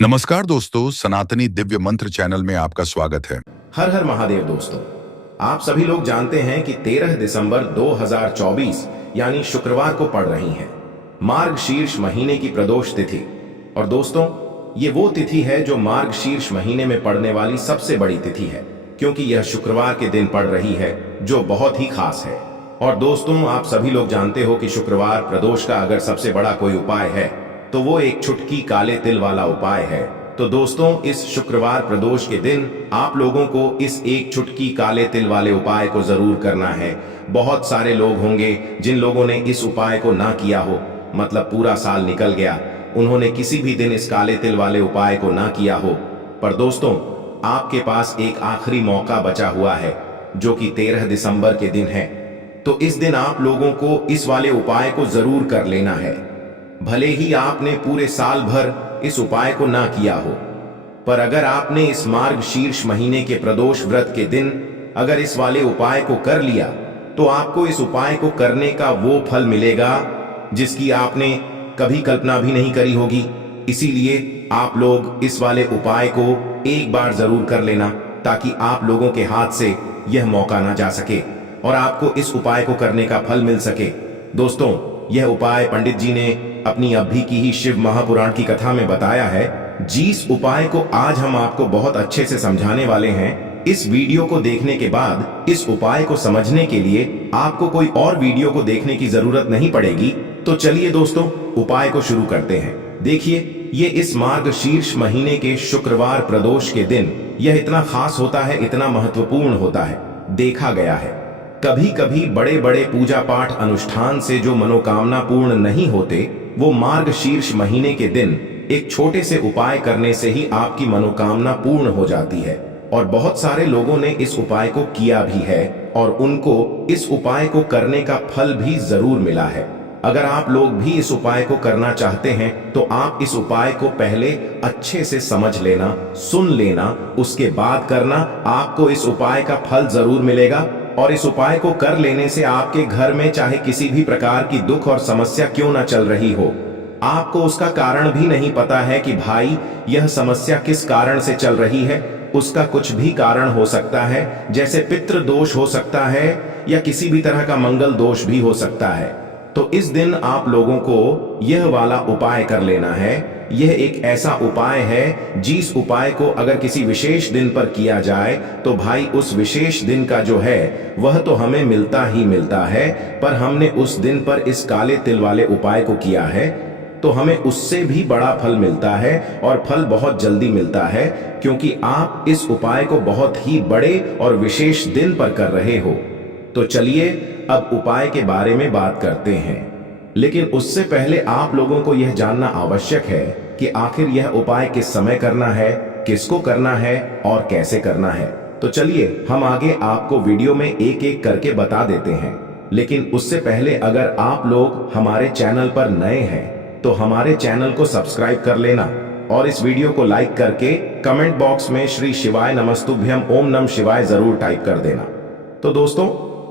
नमस्कार दोस्तों, सनातनी दिव्य मंत्र चैनल में आपका स्वागत है। हर हर महादेव दोस्तों। आप सभी लोग जानते हैं कि 13 दिसंबर 2024 यानी शुक्रवार को पड़ रही है मार्गशीर्ष महीने की प्रदोष तिथि। और दोस्तों, ये वो तिथि है जो मार्गशीर्ष महीने में पड़ने वाली सबसे बड़ी तिथि है, क्योंकि यह शुक्रवार के दिन पड़ रही है, जो बहुत ही खास है। और दोस्तों, आप सभी लोग जानते हो कि शुक्रवार प्रदोष का अगर सबसे बड़ा कोई उपाय है तो वो एक चुटकी काले तिल वाला उपाय है। तो दोस्तों, इस शुक्रवार प्रदोष के दिन आप लोगों को इस एक चुटकी काले तिल वाले उपाय को जरूर करना है। बहुत सारे लोग होंगे जिन लोगों ने इस उपाय को ना किया हो, मतलब पूरा साल निकल गया, उन्होंने किसी भी दिन इस काले तिल वाले उपाय को ना किया हो। पर दोस्तों, आपके पास एक आखिरी मौका बचा हुआ है, जो कि 13 दिसंबर के दिन है। तो इस दिन आप लोगों को इस वाले उपाय को जरूर कर लेना है। भले ही आपने पूरे साल भर इस उपाय को ना किया हो, पर अगर आपने इस मार्गशीर्ष महीने के प्रदोष व्रत के दिन अगर इस वाले उपाय को कर लिया, तो आपको इस उपाय को करने का वो फल मिलेगा जिसकी आपने कभी कल्पना भी नहीं करी होगी। इसीलिए आप लोग इस वाले उपाय को एक बार जरूर कर लेना, ताकि आप लोगों के हाथ से यह मौका ना जा सके और आपको इस उपाय को करने का फल मिल सके। दोस्तों, यह उपाय पंडित जी ने अपनी अभी की ही शिव महापुराण की कथा में बताया है। जिस उपाय को आज हम आपको बहुत अच्छे से समझाने वाले हैं, इस वीडियो को देखने के बाद इस उपाय को समझने के लिए आपको कोई और वीडियो को देखने की जरूरत नहीं पड़ेगी। तो चलिए दोस्तों, उपाय को शुरू करते हैं। देखिए, ये इस मार्गशीर्ष महीने के शुक्रवार प्रदोष के दिन यह इतना खास होता है, इतना महत्वपूर्ण होता है। देखा गया है कभी कभी बड़े बड़े पूजा पाठ अनुष्ठान से जो मनोकामना पूर्ण नहीं होते, वो मार्गशीर्ष महीने के दिन एक छोटे से उपाय करने से ही आपकी मनोकामना पूर्ण हो जाती है। और बहुत सारे लोगों ने इस उपाय को किया भी है और उनको इस उपाय को करने का फल भी जरूर मिला है। अगर आप लोग भी इस उपाय को करना चाहते हैं तो आप इस उपाय को पहले अच्छे से समझ लेना, सुन लेना, उसके बाद करना। आपको इस उपाय का फल जरूर मिलेगा। और इस उपाय को कर लेने से आपके घर में चाहे किसी भी प्रकार की दुख और समस्या क्यों ना चल रही हो, आपको उसका कारण भी नहीं पता है कि भाई यह समस्या किस कारण से चल रही है, उसका कुछ भी कारण हो सकता है। जैसे पितृ दोष हो सकता है या किसी भी तरह का मंगल दोष भी हो सकता है। तो इस दिन आप लोगों को यह वाला उपाय कर लेना है। यह एक ऐसा उपाय है जिस उपाय को अगर किसी विशेष दिन पर किया जाए तो भाई उस विशेष दिन का जो है वह तो हमें मिलता ही मिलता है, पर हमने उस दिन पर इस काले तिल वाले उपाय को किया है तो हमें उससे भी बड़ा फल मिलता है, और फल बहुत जल्दी मिलता है, क्योंकि आप इस उपाय को बहुत ही बड़े और विशेष दिन पर कर रहे हो। तो चलिए अब उपाय के बारे में बात करते हैं, लेकिन उससे पहले आप लोगों को यह जानना आवश्यक है कि आखिर यह उपाय किस समय करना है, किसको करना है और कैसे करना है। तो चलिए हम आगे आपको वीडियो में एक एक करके बता देते हैं। लेकिन उससे पहले अगर आप लोग हमारे चैनल पर नए हैं तो हमारे चैनल को सब्सक्राइब कर लेना और इस वीडियो को लाइक करके कमेंट बॉक्स में श्री शिवाय नमस्तुभ्यम ओम नम शिवाय जरूर टाइप कर देना। तो दोस्तों,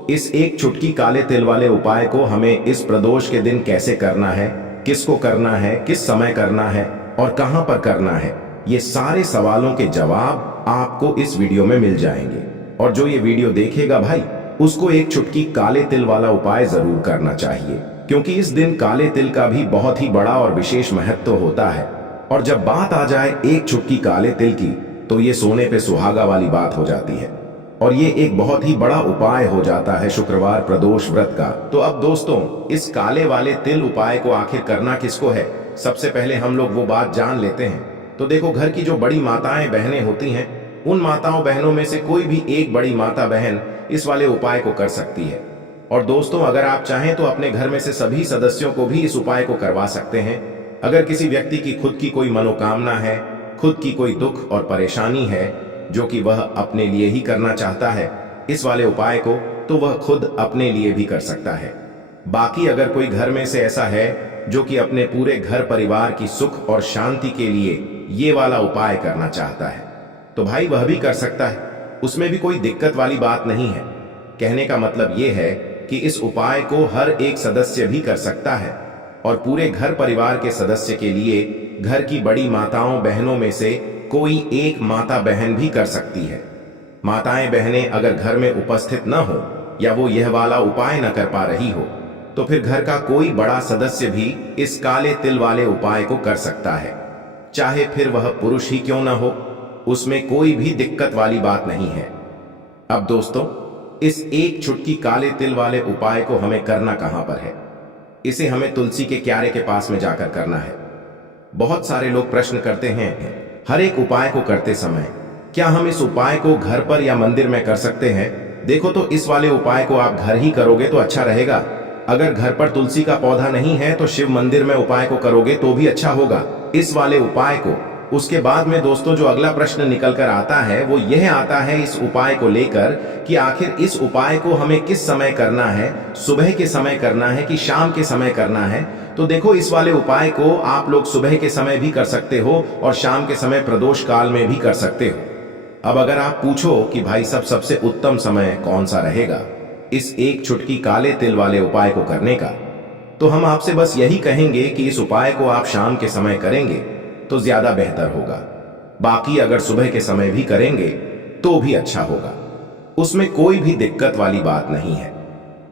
इस एक चुटकी काले तिल वाले उपाय को हमें इस प्रदोष के दिन कैसे करना है, किसको करना है, किस समय करना है और कहां पर करना है, ये सारे सवालों के जवाब आपको इस वीडियो में मिल जाएंगे। और जो ये वीडियो देखेगा भाई, उसको एक चुटकी काले तिल वाला उपाय जरूर करना चाहिए, क्योंकि इस दिन काले तिल का भी बहुत ही बड़ा और विशेष महत्व होता है। और जब बात आ जाए एक चुटकी काले तिल की, तो ये सोने पे सुहागा वाली बात हो जाती है और ये एक बहुत ही बड़ा उपाय हो जाता है शुक्रवार प्रदोष व्रत का। तो अब दोस्तों, इस काले वाले तिल उपाय को आखिर करना किसको है, सबसे पहले हम लोग वो बात जान लेते हैं। तो देखो, घर की जो बड़ी माताएं बहनें होती हैं, उन माताओं बहनों में से कोई भी एक बड़ी माता बहन इस वाले उपाय को कर सकती है। और दोस्तों, अगर आप चाहें तो अपने घर में से सभी सदस्यों को भी इस उपाय को करवा सकते हैं। अगर किसी व्यक्ति की खुद की कोई मनोकामना है, खुद की कोई दुख और परेशानी है जो कि वह अपने लिए ही करना चाहता है इस वाले उपाय को, तो वह खुद अपने लिए भी कर सकता है। बाकी अगर कोई घर में से ऐसा है जो कि अपने पूरे घर परिवार की सुख और शांति के लिए ये वाला उपाय करना चाहता है, तो भाई वह भी कर सकता है। उसमें भी कोई दिक्कत वाली बात नहीं है। कहने का मतलब ये है कि इस उपाय को हर एक सदस्य भी कर सकता है। और पूरे घर परिवार के सदस्य के लिए घर की बड़ी माताओं बहनों में से कोई एक माता बहन भी कर सकती है। माताएं बहनें अगर घर में उपस्थित न हो या वो यह वाला उपाय न कर पा रही हो तो फिर घर का कोई बड़ा सदस्य भी इस काले तिल वाले उपाय को कर सकता है, चाहे फिर वह पुरुष ही क्यों न हो, उसमें कोई भी दिक्कत वाली बात नहीं है। अब दोस्तों, इस एक चुटकी काले तिल वाले उपाय को हमें करना कहां पर है? इसे हमें तुलसी के क्यारे के पास में जाकर करना है। बहुत सारे लोग प्रश्न करते हैं, हर एक उपाय को करते समय क्या हम इस उपाय को घर पर या मंदिर में कर सकते हैं? देखो, तो इस वाले उपाय को आप घर ही करोगे तो अच्छा रहेगा। अगर घर पर तुलसी का पौधा नहीं है तो शिव मंदिर में उपाय को करोगे तो भी अच्छा होगा इस वाले उपाय को। उसके बाद में दोस्तों जो अगला प्रश्न निकल कर आता है वो यह आता है इस उपाय को लेकर कि आखिर इस उपाय को हमें किस समय करना है, सुबह के समय करना है कि शाम के समय करना है? तो देखो, इस वाले उपाय को आप लोग सुबह के समय भी कर सकते हो और शाम के समय प्रदोष काल में भी कर सकते हो। अब अगर आप पूछो कि भाई साहब सबसे उत्तम समय कौन सा रहेगा इस एक चुटकी काले तिल वाले उपाय को करने का, तो हम आपसे बस यही कहेंगे कि इस उपाय को आप शाम के समय करेंगे तो ज्यादा बेहतर होगा। बाकी अगर सुबह के समय भी करेंगे तो भी अच्छा होगा, उसमें कोई भी दिक्कत वाली बात नहीं है।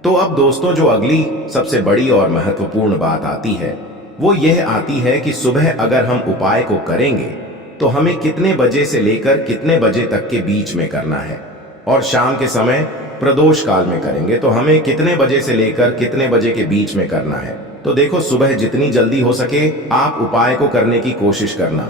तो अब दोस्तों जो अगली सबसे बड़ी और महत्वपूर्ण बात आती है वो यह आती है कि सुबह अगर हम उपाय को करेंगे तो हमें कितने बजे से लेकर कितने बजे तक के बीच में करना है, और शाम के समय प्रदोष काल में करेंगे तो हमें कितने बजे से लेकर कितने बजे के बीच में करना है। तो देखो, सुबह जितनी जल्दी हो सके आप उपाय को करने की कोशिश करना।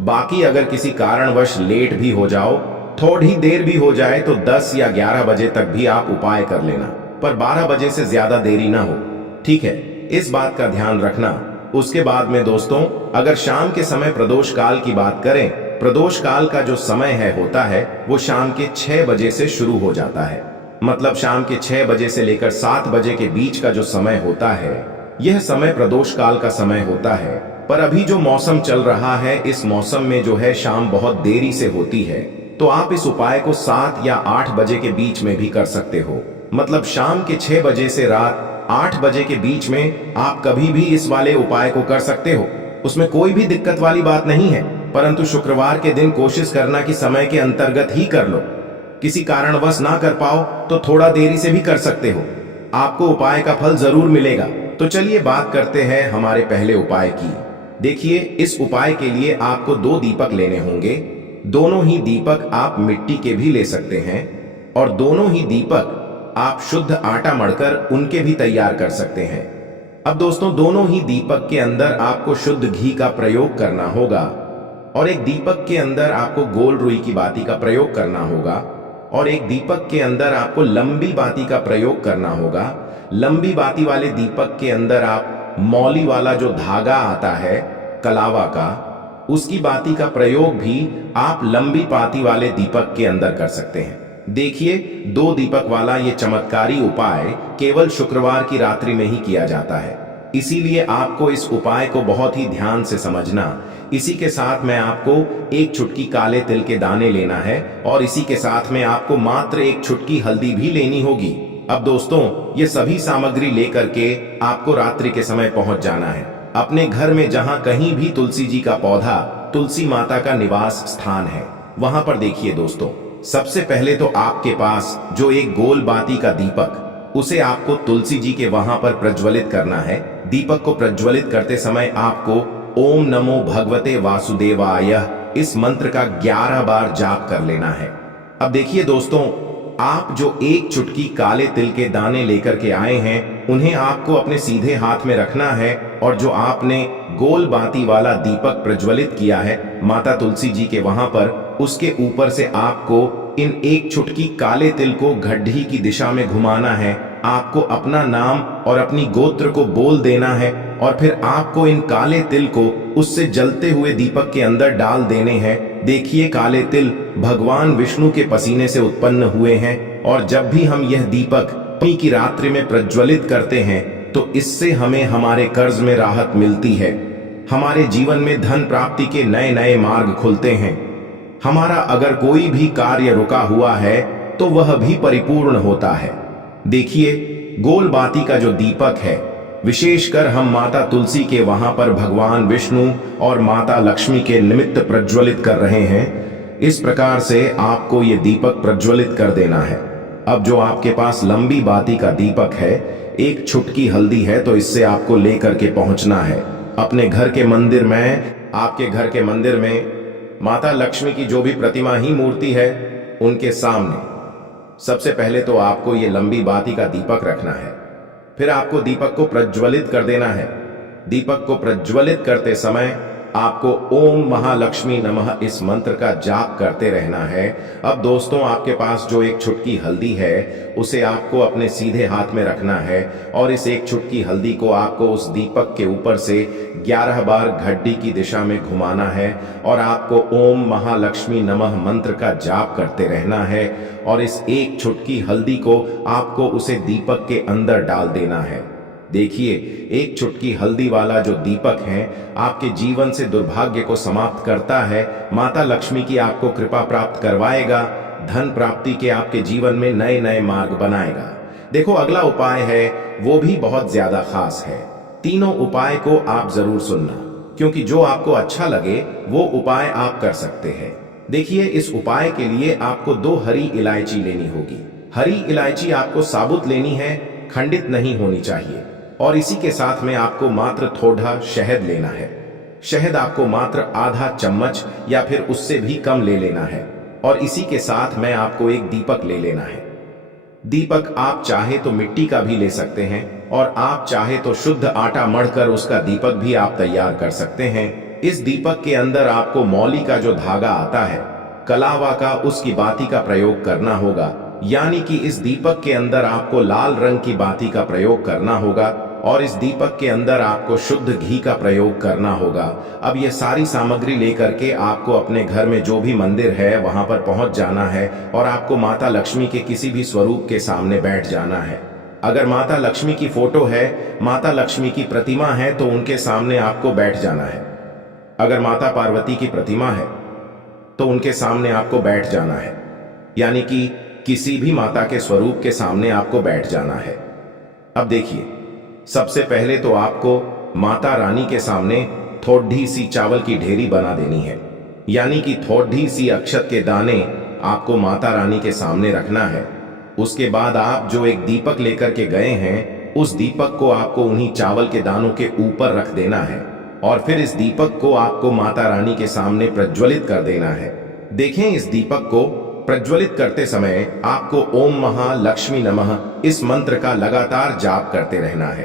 बाकी अगर किसी कारणवश लेट भी हो जाओ, थोड़ी देर भी हो जाए तो 10 या 11 बजे तक भी आप उपाय कर लेना, पर 12 बजे से ज्यादा देरी ना हो, ठीक है? इस बात का ध्यान रखना। उसके बाद में दोस्तों अगर शाम के समय प्रदोष काल की बात करें, प्रदोष काल का जो समय होता है वो शाम के 6 बजे से शुरू हो जाता है। मतलब शाम के 6 बजे से लेकर 7 बजे के बीच का जो समय होता है यह समय प्रदोष काल का समय होता है। पर अभी जो मौसम चल रहा है इस मौसम में जो है शाम बहुत देरी से होती है, तो आप इस उपाय को 7 या 8 बजे के बीच में भी कर सकते हो। मतलब शाम के 6 बजे से रात 8 बजे के बीच में आप कभी भी इस वाले उपाय को कर सकते हो, उसमें कोई भी दिक्कत वाली बात नहीं है। परंतु शुक्रवार के दिन कोशिश करना कि समय के अंतर्गत ही कर लो। किसी कारणवश ना कर पाओ तो थोड़ा देरी से भी कर सकते हो, आपको उपाय का फल जरूर मिलेगा। तो चलिए बात करते हैं हमारे पहले उपाय की। देखिए, इस उपाय के लिए आपको 2 दीपक लेने होंगे। दोनों ही दीपक आप मिट्टी के भी ले सकते हैं और दोनों ही दीपक आप शुद्ध आटा मढ़कर उनके भी तैयार कर सकते हैं। अब दोस्तों दोनों ही दीपक के अंदर आपको शुद्ध घी का प्रयोग करना होगा और एक दीपक के अंदर आपको गोल रुई की बाती का प्रयोग करना होगा और एक दीपक के अंदर आपको लंबी बाती का प्रयोग करना होगा। लंबी बाती वाले दीपक के अंदर आप मौली वाला जो धागा आता है कलावा का, उसकी बाती का प्रयोग भी आप लंबी बाती वाले दीपक के अंदर कर सकते हैं। देखिए, 2 दीपक वाला ये चमत्कारी उपाय केवल शुक्रवार की रात्रि में ही किया जाता है, इसीलिए आपको इस उपाय को बहुत ही ध्यान से समझना। इसी के साथ में आपको एक चुटकी काले तिल के दाने लेना है और इसी के साथ में आपको मात्र एक चुटकी हल्दी भी लेनी होगी। अब दोस्तों ये सभी सामग्री लेकर के आपको रात्रि के समय पहुंच जाना है अपने घर में, जहां कहीं भी तुलसी जी का पौधा, तुलसी माता का निवास स्थान है, वहां पर देखिए दोस्तों, सबसे पहले तो आपके पास जो एक गोल बाती का दीपक, उसे आपको तुलसी जी के वहां पर प्रज्वलित करना है। दीपक को प्रज्वलित करते समय आपको ओम नमो भगवते वासुदेवाय इस मंत्र का 11 बार जाप कर लेना है। अब देखिए दोस्तों, आप जो एक चुटकी काले तिल के दाने लेकर के आए हैं उन्हें आपको अपने सीधे हाथ में रखना है और जो आपने गोल बाती वाला दीपक प्रज्वलित किया है माता तुलसी जी के वहां पर, उसके ऊपर से आपको इन एक चुटकी काले तिल को गड्ढी की दिशा में घुमाना है। आपको अपना नाम और अपनी गोत्र को बोल देना है और फिर आपको इन काले तिल को उससे जलते हुए दीपक के अंदर डाल देने हैं। देखिए, काले तिल भगवान विष्णु के पसीने से उत्पन्न हुए हैं और जब भी हम यह दीपक पी की रात्रि में प्रज्वलित करते हैं तो इससे हमें हमारे कर्ज में राहत मिलती है, हमारे जीवन में धन प्राप्ति के नए नए मार्ग खुलते हैं, हमारा अगर कोई भी कार्य रुका हुआ है तो वह भी परिपूर्ण होता है। देखिए, गोल बाती का जो दीपक है विशेषकर हम माता तुलसी के वहां पर भगवान विष्णु और माता लक्ष्मी के निमित्त प्रज्वलित कर रहे हैं। इस प्रकार से आपको ये दीपक प्रज्वलित कर देना है। अब जो आपके पास लंबी बाती का दीपक है, एक छुटकी हल्दी है, तो इससे आपको लेकर के पहुंचना है अपने घर के मंदिर में। आपके घर के मंदिर में माता लक्ष्मी की जो भी प्रतिमा ही मूर्ति है, उनके सामने सबसे पहले तो आपको ये लंबी बाती का दीपक रखना है। फिर आपको दीपक को प्रज्वलित कर देना है। दीपक को प्रज्वलित करते समय आपको ओम महालक्ष्मी नमः इस मंत्र का जाप करते रहना है। अब दोस्तों, आपके पास जो एक छुटकी हल्दी है, उसे आपको अपने सीधे हाथ में रखना है और इस एक छुटकी हल्दी को आपको उस दीपक के ऊपर से 11 बार घड्डी की दिशा में घुमाना है और आपको ओम महालक्ष्मी नमः मंत्र का जाप करते रहना है। और इस एक छुटकी हल्दी को आपको उसे दीपक के अंदर डाल देना है। देखिए, एक चुटकी हल्दी वाला जो दीपक है आपके जीवन से दुर्भाग्य को समाप्त करता है, माता लक्ष्मी की आपको कृपा प्राप्त करवाएगा, धन प्राप्ति के आपके जीवन में नए नए मार्ग बनाएगा। देखो, अगला उपाय है वो भी बहुत ज्यादा खास है। तीनों उपाय को आप जरूर सुनना, क्योंकि जो आपको अच्छा लगे वो उपाय आप कर सकते हैं। देखिए, इस उपाय के लिए आपको 2 हरी इलायची लेनी होगी। हरी इलायची आपको साबुत लेनी है, खंडित नहीं होनी चाहिए। और इसी के साथ में आपको मात्र थोड़ा शहद लेना है। शहद आपको मात्र आधा चम्मच या फिर उससे भी कम ले लेना है। और इसी के साथ में आपको एक दीपक ले लेना है। दीपक आप चाहे तो मिट्टी का भी ले सकते हैं और आप चाहे तो शुद्ध आटा मढ़कर उसका दीपक भी आप तैयार कर सकते हैं। इस दीपक के अंदर आपको मौली का जो धागा आता है, कलावा का, उसकी बाती का प्रयोग करना होगा। यानी कि इस दीपक के अंदर आपको लाल रंग की बाती का प्रयोग करना होगा और इस दीपक के अंदर आपको शुद्ध घी का प्रयोग करना होगा। अब ये सारी सामग्री लेकर के आपको अपने घर में जो भी मंदिर है वहां पर पहुंच जाना है और आपको माता लक्ष्मी के किसी भी स्वरूप के सामने बैठ जाना है। अगर माता लक्ष्मी की फोटो है, माता लक्ष्मी की प्रतिमा है, तो उनके सामने आपको बैठ जाना है। अगर माता पार्वती की प्रतिमा है तो उनके सामने आपको बैठ जाना है। यानी कि किसी भी माता के स्वरूप के सामने आपको बैठ जाना है। अब देखिए, सबसे पहले तो आपको माता रानी के सामने थोड़ी सी चावल की ढेरी बना देनी है। यानी कि थोड़ी सी अक्षत के दाने आपको माता रानी के सामने रखना है। उसके बाद आप जो एक दीपक लेकर के गए हैं, उस दीपक को आपको उन्हीं चावल के दानों के ऊपर रख देना है और फिर इस दीपक को आपको माता रानी के सामने प्रज्वलित कर देना है। देखें, इस दीपक को प्रज्वलित करते समय आपको ओम महालक्ष्मी नमः इस मंत्र का लगातार जाप करते रहना है।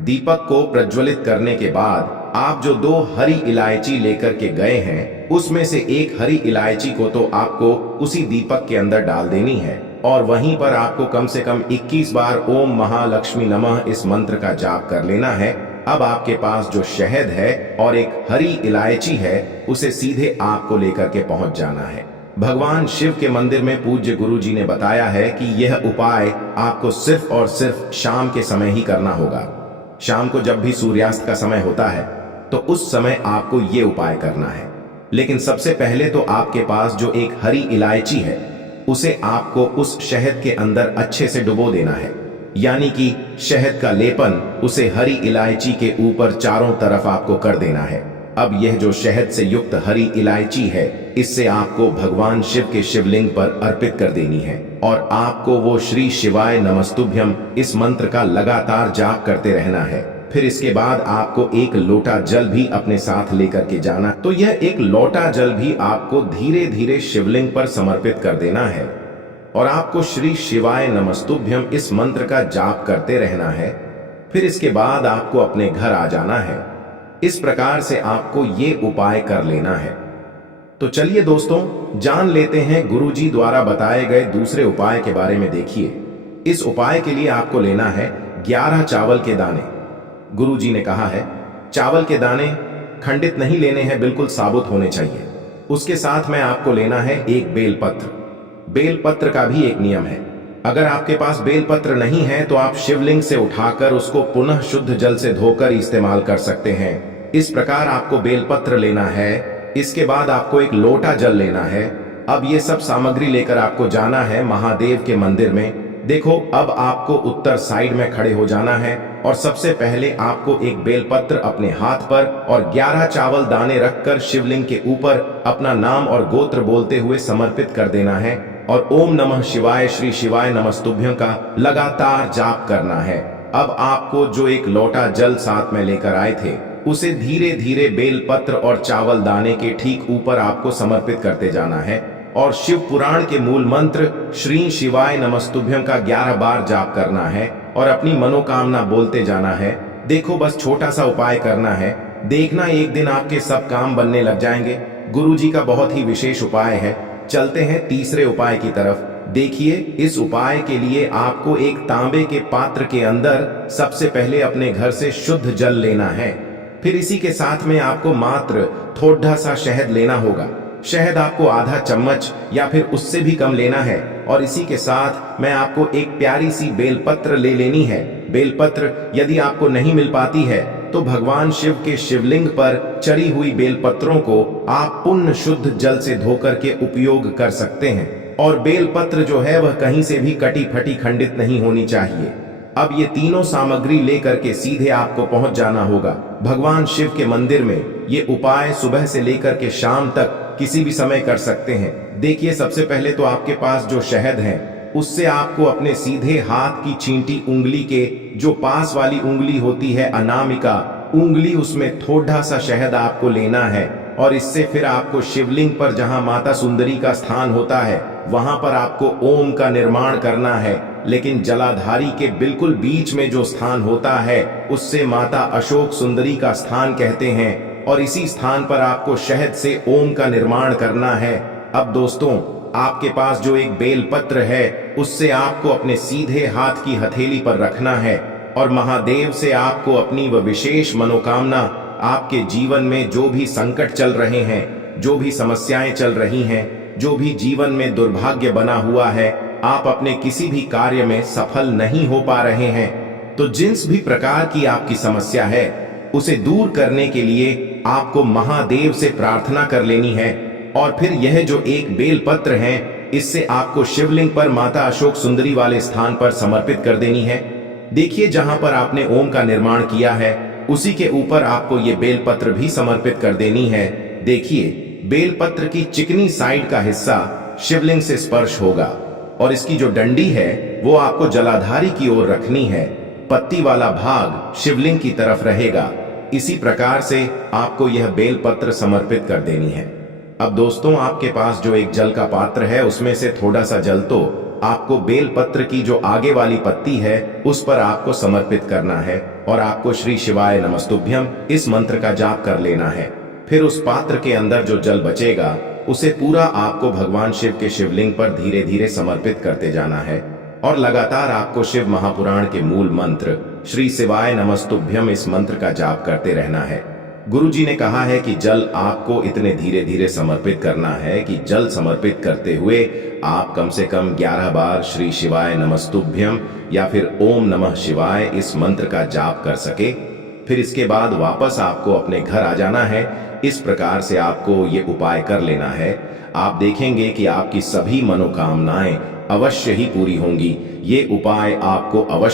दीपक को प्रज्वलित करने के बाद आप जो 2 हरी इलायची लेकर के गए हैं, उसमें से एक हरी इलायची को तो आपको उसी दीपक के अंदर डाल देनी है और वहीं पर आपको कम से कम 21 बार ओम महालक्ष्मी नमः इस मंत्र का जाप कर लेना है। अब आपके पास जो शहद है और एक हरी इलायची है, उसे सीधे आपको लेकर के पहुंच जाना है। भगवान शिव के मंदिर में पूज्य गुरु जी ने बताया है कि यह उपाय आपको सिर्फ और सिर्फ शाम के समय ही करना होगा। शाम को जब भी सूर्यास्त का समय होता है, तो उस समय आपको ये उपाय करना है। लेकिन सबसे पहले तो आपके पास जो एक हरी इलायची है, उसे आपको उस शहद के अंदर अच्छे से डुबो देना है। यानी कि शहद का लेपन उसे हरी इलायची के ऊपर चारों तरफ आपको कर देना है। अब यह जो शहद से युक्त हरी इलायची है, इससे आपको भगवान शिव के शिवलिंग पर अर्पित कर देनी है और आपको वो श्री शिवाय नमस्तुभ्यम इस मंत्र का लगातार जाप करते रहना है। फिर इसके बाद आपको एक लोटा जल भी अपने साथ लेकर के जाना। तो यह एक लोटा जल भी आपको धीरे धीरे शिवलिंग पर समर्पित कर देना है और आपको श्री शिवाय नमस्तुभ्यम इस मंत्र का जाप करते रहना है। फिर इसके बाद आपको अपने घर आ जाना है। इस प्रकार से आपको ये उपाय कर लेना है। तो चलिए दोस्तों, जान लेते हैं गुरुजी द्वारा बताए गए दूसरे उपाय के बारे में। देखिए, इस उपाय के लिए आपको लेना है 11 चावल के दाने। गुरुजी ने कहा है, चावल के दाने खंडित नहीं लेने हैं, बिल्कुल साबुत होने चाहिए। उसके साथ में आपको लेना है एक बेलपत्र। बेलपत्र का भी एक नियम है, अगर आपके पास बेलपत्र नहीं है तो आप शिवलिंग से उठाकर उसको पुनः शुद्ध जल से धोकर इस्तेमाल कर सकते हैं। इस प्रकार आपको बेलपत्र लेना है। इसके बाद आपको एक लोटा जल लेना है। अब ये सब सामग्री लेकर आपको जाना है महादेव के मंदिर में देखो, अब आपको उत्तर साइड में खड़े हो जाना है और सबसे पहले आपको एक बेलपत्र अपने हाथ पर और 11 चावल दाने रखकर शिवलिंग के ऊपर अपना नाम और गोत्र बोलते हुए समर्पित कर देना है और ओम नमः शिवाय श्री शिवाय नमस्तुभ्यं का लगातार जाप करना है। अब आपको जो एक लोटा जल साथ में लेकर आए थे उसे धीरे धीरे बेलपत्र और चावल दाने के ठीक ऊपर आपको समर्पित करते जाना है और शिव पुराण के मूल मंत्र श्री शिवाय नमस्तुभ्यं का 11 बार जाप करना है और अपनी मनोकामना बोलते जाना है। देखो, बस छोटा सा उपाय करना है, देखना एक दिन आपके सब काम बनने लग जाएंगे। गुरुजी का बहुत ही विशेष उपाय है। चलते हैं तीसरे उपाय की तरफ। देखिए, इस उपाय के लिए आपको एक तांबे के पात्र के अंदर सबसे पहले अपने घर से शुद्ध जल लेना है। फिर इसी के साथ में आपको मात्र थोड़ा सा शहद लेना होगा। शहद आपको आधा चम्मच या फिर उससे भी कम लेना है और इसी के साथ मैं आपको एक प्यारी सी बेलपत्र ले लेनी है। बेलपत्र यदि आपको नहीं मिल पाती है तो भगवान शिव के शिवलिंग पर चढ़ी हुई बेलपत्रों को आप पुण्य शुद्ध जल से धोकर के उपयोग कर सकते हैं और बेलपत्र जो है वह कहीं से भी कटी फटी खंडित नहीं होनी चाहिए। अब ये तीनों सामग्री लेकर के सीधे आपको पहुंच जाना होगा भगवान शिव के मंदिर में। ये उपाय सुबह से लेकर के शाम तक किसी भी समय कर सकते हैं। देखिए, सबसे पहले तो आपके पास जो शहद है उससे आपको अपने सीधे हाथ की चींटी उंगली के जो पास वाली उंगली होती है अनामिका उंगली, उसमें थोड़ा सा शहद आपको लेना है और इससे फिर आपको शिवलिंग पर जहां माता सुंदरी का स्थान होता है वहां पर आपको ओम का निर्माण करना है। लेकिन जलाधारी के बिल्कुल बीच में जो स्थान होता है उससे माता अशोक सुंदरी का स्थान कहते हैं और इसी स्थान पर आपको शहद से ओम का निर्माण करना है। अब दोस्तों, आपके पास जो एक बेलपत्र है उससे आपको अपने सीधे हाथ की हथेली पर रखना है और महादेव से आपको अपनी वह विशेष मनोकामना, आपके जीवन में जो भी संकट चल रहे हैं, जो भी समस्याएं चल रही हैं, जो भी जीवन में दुर्भाग्य बना हुआ है, आप अपने किसी भी कार्य में सफल नहीं हो पा रहे हैं, तो जिस भी प्रकार की आपकी समस्या है उसे दूर करने के लिए आपको महादेव से प्रार्थना कर लेनी है और फिर यह जो एक बेलपत्र है इससे आपको शिवलिंग पर माता अशोक सुंदरी वाले स्थान पर समर्पित कर देनी है। देखिए, जहां पर आपने ओम का निर्माण किया है उसी के ऊपर आपको ये बेलपत्र भी समर्पित कर देनी है। देखिए, बेलपत्र की चिकनी साइड का हिस्सा शिवलिंग से स्पर्श होगा और इसकी जो डंडी है वो आपको जलाधारी की ओर रखनी है। पत्ती वाला भाग शिवलिंग की तरफ रहेगा। इसी प्रकार से आपको यह बेलपत्र समर्पित कर देनी है। अब दोस्तों, आपके पास जो एक जल का पात्र है उसमें से थोड़ा सा जल तो आपको बेलपत्र की जो आगे वाली पत्ती है उस पर आपको समर्पित करना है और आपको श्री शिवाय नमस्तुभ्यं इस मंत्र का जाप कर लेना है। फिर उस पात्र के अंदर जो जल बचेगा उसे पूरा आपको भगवान शिव के शिवलिंग पर धीरे धीरे समर्पित करते जाना है और लगातार आपको शिव महापुराण के मूल मंत्र श्री शिवाय नमस्तुभ्यं इस मंत्र का जाप करते रहना है। गुरुजी ने कहा है कि जल आपको इतने धीरे धीरे समर्पित करना है कि जल समर्पित करते हुए आप कम से कम 11 बार श्री शिवाय नमस्तुभ्यं या फिर ओम नमः शिवाय इस मंत्र का जाप कर सके। फिर इसके बाद वापस आपको अपने घर आ जाना है। इस प्रकार से आपको ये उपाय कर लेना है। आप देखेंगे कि आपकी सभी मनोकामनाएं अवश्य ही पूरी होंगी। ये उपाय आपको अवश्य